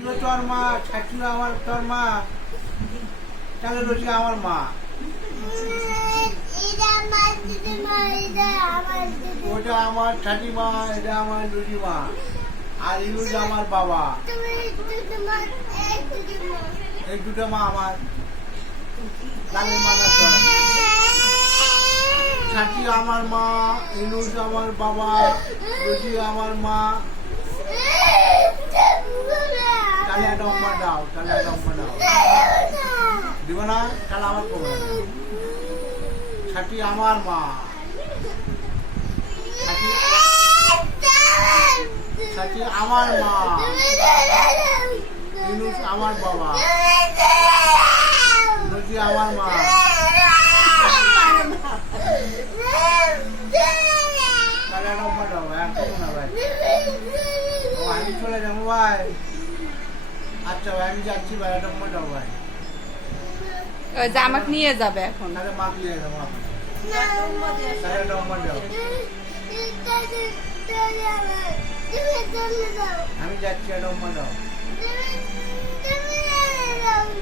তোর মা, ছাত্রী আমার তোর মা, তাহলে রোজি আমার মা। ওটা আমার ছাত্রী মা, এটা আমার রুজি মা, আর ইউজ আমার বাবা। এই দুটো মা আমার। লালের মা না তো। ছাত্রী আমার মা, ইনুজ আমার বাবা, রুজি আমার মা। তাহলে একটা অম্মা দাও, তাহলে একটা অম্মা দাও। দিব না? তাহলে আমার করবো না। ছাত্রী আমার মা, ছাত্রী আমার মা, ইনুজ আমার বাবা, রুজি আমার মা। তাহলে একটা অম্মা দাও ভাই, আর করবো না ভাই। ও আমি চলে যাবো ভাই। আচ্ছা ভাই আমি যাচ্ছি ভাই, একটা অম্মা দাও ভাই। আমাকে নিয়ে যাবে এখন। তাহলে মা দিয়ে যাবো তাহলে একটা অম্মা দাও। আমি যাচ্ছি, একটা অম্মা দাও।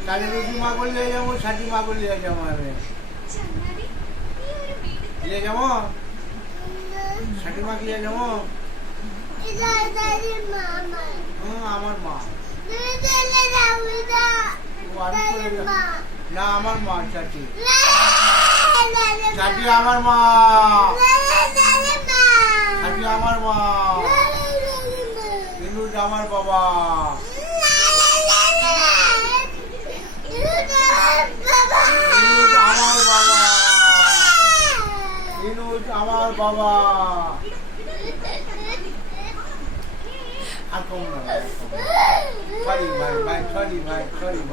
তাহলে রুজি মা করে নিয়ে যাবো, ছাটি মা করে নিয়ে যাবো। আমি নিয়ে যাবো, ছাটি মা নিয়ে যাবো। আমার মা। না আমার মা, চাচি চাচি আমার মা, চাচি আমার মা, ইনুজ আমার বাবা। ইনুজ আমার বাবা, ইনুজ আমার বাবা। আর কম না ভাই, সরি ভাই, ভাই সরি ভাই, সরি ভাই।